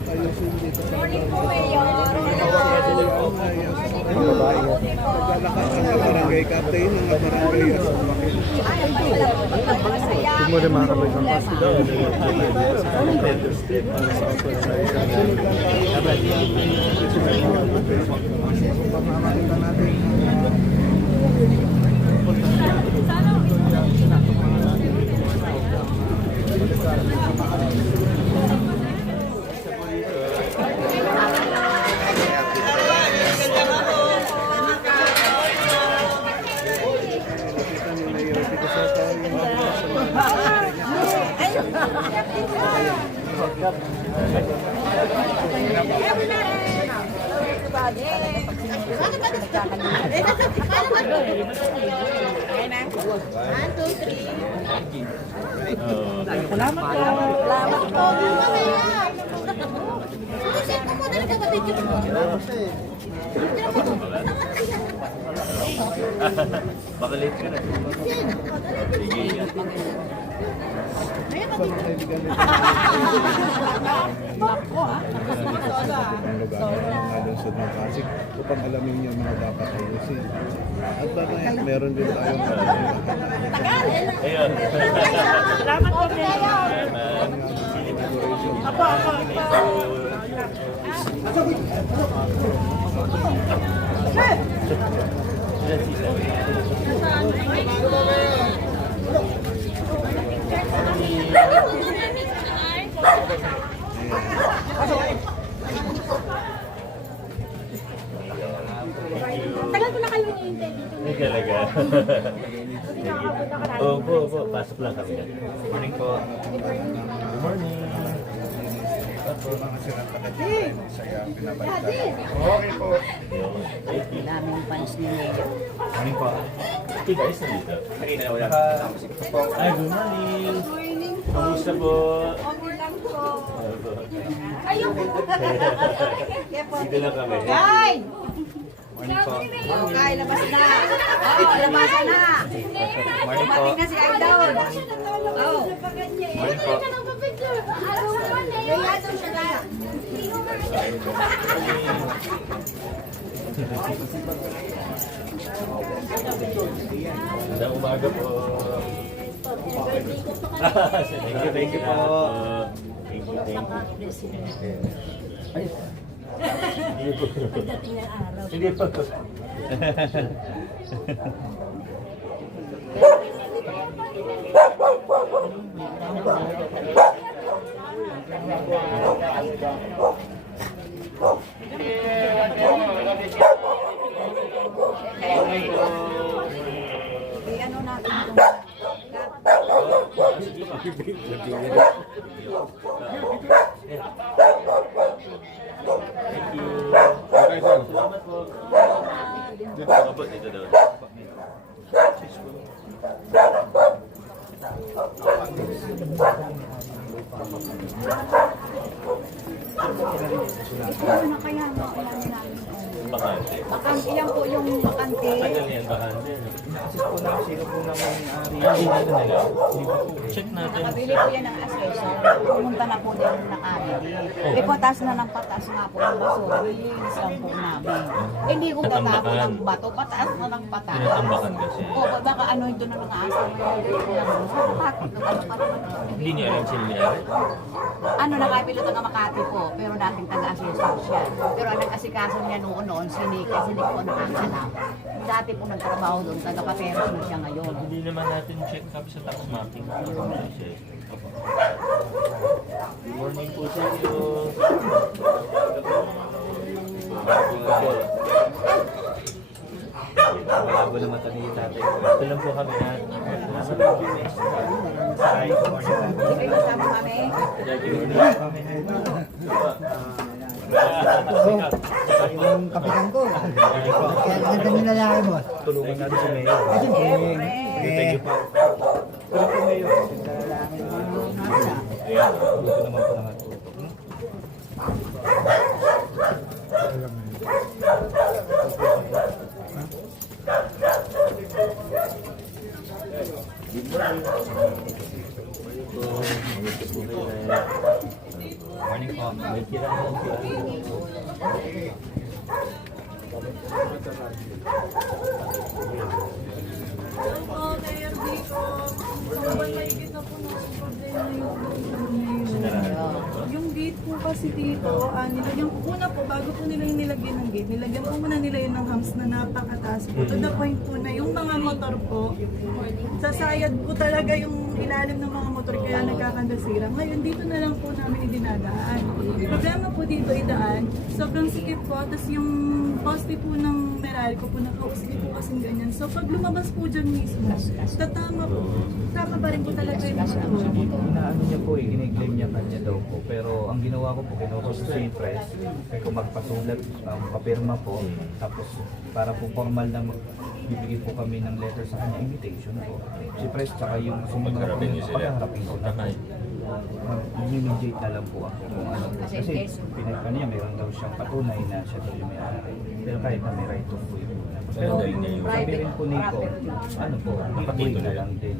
dapat ayusin dito sa Morning po, Mayor. paglalakad ng barangay captain, ng barangay asumbakin. Huwag mo rin makakabay ng pasto. Pamamakita natin. Salamat po. Salamat po. Baka late ka na. Sige yan. Ang lugar ng nalunsod ng Pasig upang alamin niyo mga dapat ayusin. At baka meron din tayong Ayun. Salamat po, Mayor. Apo, apo, apo. Tagal ko na kayo ni-intend dito. Ay, talaga. Opo, opo. Pasok lang kami. Morning po. Good morning. mga sinatagad saya pinabalitan. Okay po. Daming fans ni Mayor. Morning po. Hey guys, nandito. Kanina na wala. Ay, good morning. Kamusta po? Okay lang po. Ayoko. Dito lang kami. Kay! Morning po. Kay, labas na. Oo, labas na. Morning po. Dumating na si Idol. Oo. Morning po. Kaya daw siya na. Magandang umaga po. Thank you po. Thank you. Ay. Hindi po. Hindi po. Ano natin ito? Thank you. Salamat po. Dito po, dito daw. Ano na kaya no? Ilan namin? Bakante. Bakante, ilan po yung bakante? Tagal yan, bakante. Assist po namin sino po namin Check natin. Nakabili po yan ng aseso. Pumunta na po din nakabili. Eh, patas na ng patas nga po yung basura. Nilinis lang po namin. Hindi ko tatapon ng bato. Patas na ng patas. Tinatambakan kasi. O, baka ano yung doon na ng asa. Hindi niya alam sino may-ari. Ano, nakapilot ang Makati po. Pero dating taga-aseso siya. Pero ang nag-asikaso niya noon, sinikas, hindi ko nakakalam. Dati po nagtrabaho doon, taga-pateros na siya ngayon. Hindi naman natin check up sa tax mapping. Good morning po sa inyo. Wala ko naman tayo ni tatay. Ito lang po kami na. Nasa Pilipinas. Hi, good morning. Sige, kasama kami. Yung kapitan ko. Kaya ganda ng lalaki mo. Tulungan natin si Mayor. Thank you po. Tulog ko ngayon. Ganda ng lalaki mo. Ayan, dito naman po nakatutok. Morning po. May kailangan po. Oh, Mayor Vico. Sobrang mahigit na po ng problema yung gate po kasi dito, nilagyan po una po, bago po nila yung nilagyan ng gate, nilagyan po muna nila yun ng humps na napakataas po. To the point po na yung mga motor po, sasayad po talaga yung ilalim ng mga motor kaya nagkakandasira. Ngayon, dito na lang po namin idinadaan. Problema po dito idaan, sobrang sikip po, tapos yung poste po ng Meralco po, naka-usli po kasing ganyan. So pag lumabas po dyan mismo, tatama po. Tama pa rin po talaga yung motor. Inaano niya po, gine-claim niya kanya daw po. Pero ang ginawa ko po, kinuha ko sa press, kung magpasulat, papirma po, tapos para po formal na bibigay po kami ng letter sa kanya, invitation po. Si press, tsaka yung sumunod na po, pagkaharapin ko na. Minimidate na lang po ako. Kasi pinagkano niya, mayroon daw siyang patunay na siya daw yung may-ari. Pero kahit na may right of way po. Pero sabi rin po nito, ano po, nakatuloy na lang din.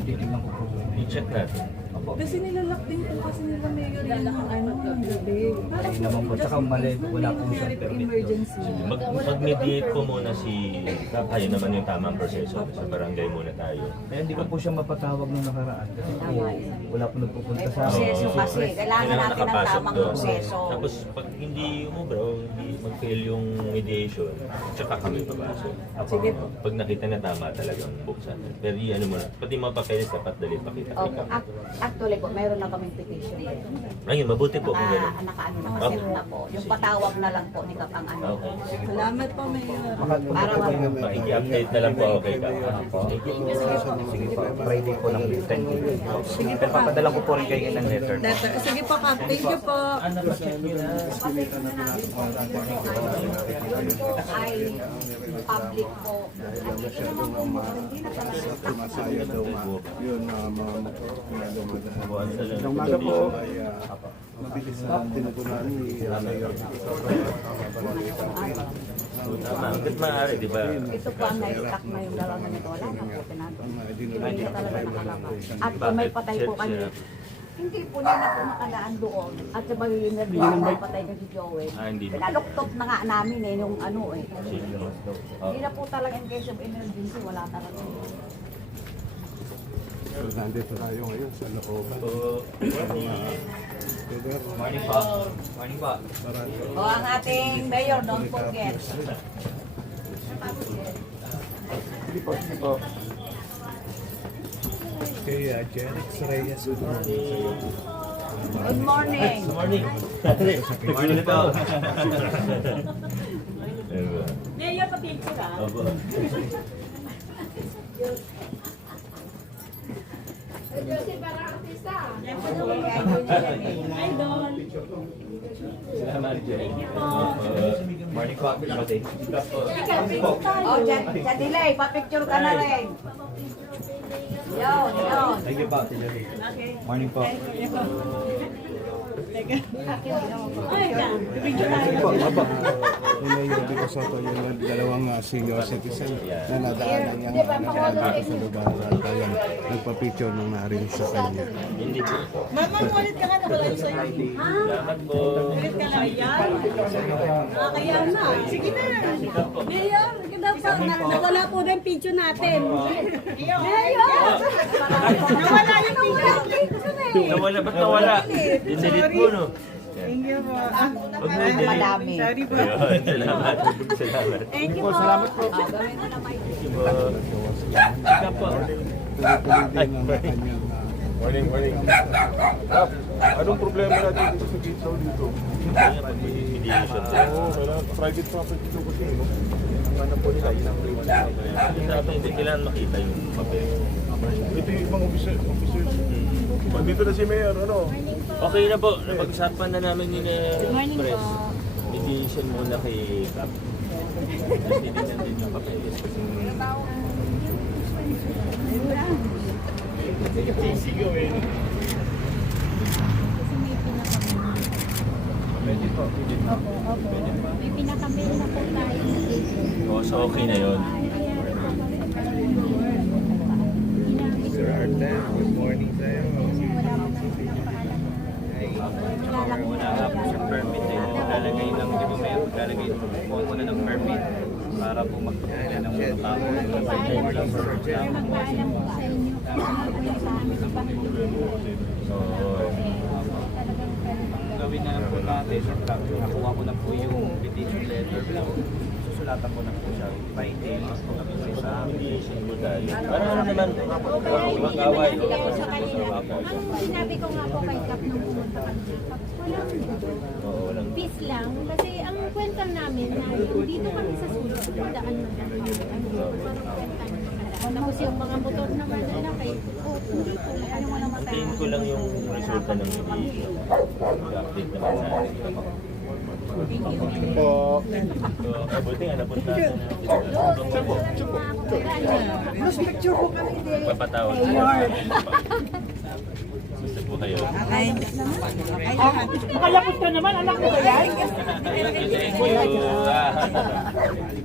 Titignan ko po. I-check natin. Opo. Kasi nilalak din po kasi nila mayor yun ng ng gabi. Hindi naman po, tsaka mali, wala po siyang Nangyari po permit. emergency. Mag-mediate po muna si tayo naman yung tamang proseso sa barangay muna tayo. Kaya hindi ko po siya mapatawag nung nakaraan kasi po wala po nagpupunta May sa akin. proseso Si kasi, Press. kailangan natin ng nakapasok tamang doon. proseso. Tapos pag hindi umubra, hindi mag-fail yung mediation, tsaka kami papasok. Sige po. Pag nakita na tama talagang buksan. Pero ano mo na, pati mga papeles dapat dali pakita. Okay. Actually po, mayroon na kaming petition. Ayun, mabuti po kung gano'n. Nakaano na kasi na po. Yung patawag na lang po ni Kap ang ano. Okay. Salamat po, Mayor. Para Maki-update na lang po, okay ka? Sige po, Friday po lang. Thank you. Pero papadala ko po rin kayo ng letter. Letter. Sige po, Kap. Thank you po. ay public po. Tumasaya daw nga. Yun na mga motor na dumadaan. Ng umaga po. Ay mabilis na tinutunan ni Mayor. Tama, hanggat maaari, di ba? Ito po ang naitak na yung dalawa na nito. Wala na po pinado. Hindi na talaga nakalabas. At kung may patay po kami, hindi po na po nakalaan doon. At sa bayo yung may patay kasi Joey. Hindi na. Pinaluktok na nga namin eh, yung ano eh. Oh. Hindi na po talaga in case of emergency, wala talaga. So, nandito tayo ngayon sa looban. Morning po. Morning po. O ang ating mayor, don't forget. Kay Jerix Reyes. Good morning. Good morning. Morning. Morning po. Mayor, pa-picture ah. Opo. Salamat, Jay. Morning po. Morning po. O, sa delay, pa-picture ka na rin. Yun, yun. Thank you po. Morning po. Mayor Vico Soto yung dalawang senior citizen na nadaanan niyang nakakita sa lugar at kaya nagpa-picture nung narin sa kanya. Hindi po. Mama, ulit ka nga na wala sa'yo. Salamat po. Ulit ka lang yan. Kaya na. Sige na. Mayor, nawala po din picture natin. Mayor! Nawala yung picture na eh. Nawala, ba't nawala? Dinilit mo, no? Thank you po. Huwag mo i-delete. Madami. Sorry po. Ayun, salamat. Salamat. Thank you po. Salamat po. Gawin mo na may Sika po. Tuloy-tuloy din ang kanyang Morning, morning. Anong problema natin dito sa gate daw dito? Kaya pag may mediation sila. Oo, kailangan private property daw kasi, no? Ang hanap po nila, yun ang claim nila. Dapat hindi kailangan makita yung papel. Ito yung ibang officers. Dito na si Mayor, ano? Okay na po. Napag-usapan na namin ni Press. Mediation muna kay Cap. Titignan din yung papeles. May pinakamail na po tayo. Oo, so okay na yun. Sir Artem, good morning sa'yo. Wala mo nang pinapaalam. Wala maglalagay po ako na ng permit para po magpapagay ng mga tao. Magpaalam po sa inyo kung ano po sa amin sa pamilya. Talagang Gawin na po natin, nakuha ko na po yung petition letter po. Susulatan ko na po siya by email sa Mediation po tayo. Para naman mag-away. sa kanila. Ang sinabi ko nga po kay Kap nung pumunta kami. Walang Oo, walang peace lang. Kasi ang kwenta namin na dito kami sa sulok, daan na lang kami. Parang kwenta namin. Tapos yung mga motor naman nila kay, hindi po. Ano mo naman tingin ko lang yung resulta ng mediation. Mag-update naman sa akin. Po. So, buti nga napunta natin. Mas picture po kami din. Papatawag. Gusto po kayo. Makalapot ka naman, anak mo ba yan? Thank you.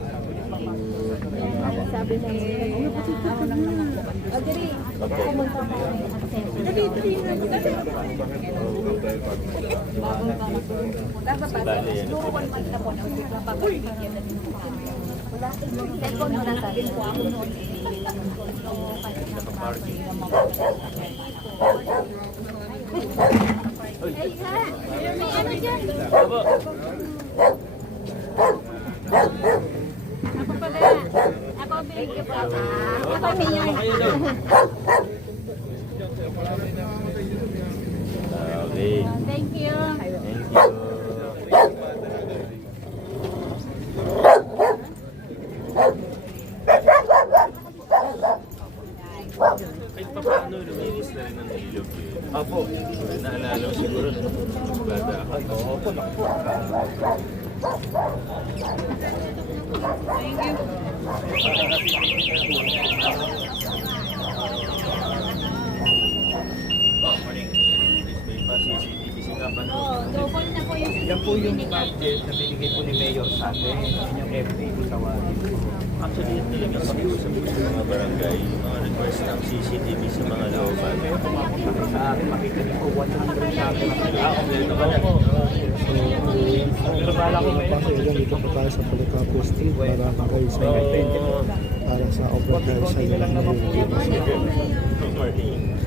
sabi na pumunta ko Bale, yan. may ano dyan? Abo. Ako pala. Ako bigyan pa. Ako mayor. Okay. Thank you. Thank you. Kahit pa paano, luminis na rin ang ilog yun. Opo. Naalala ko siguro nung bata ako. Opo, naku. May pa CCTV sinapan mo. Oo, double na po yung Yan po yung budget na binigay po ni Mayor sa atin. Yan yung FD po tawagin po. Actually, yun talaga sa mga barangay, yung mga request ng CCTV sa mga looban. Sa akin, makita niyo po 100,000. Kompleto ka na. Pero bala ko ngayon, Dito po tayo sa Polycarpo Street para makaisa para sa overhead sa konti na lang naman po yun. Good morning.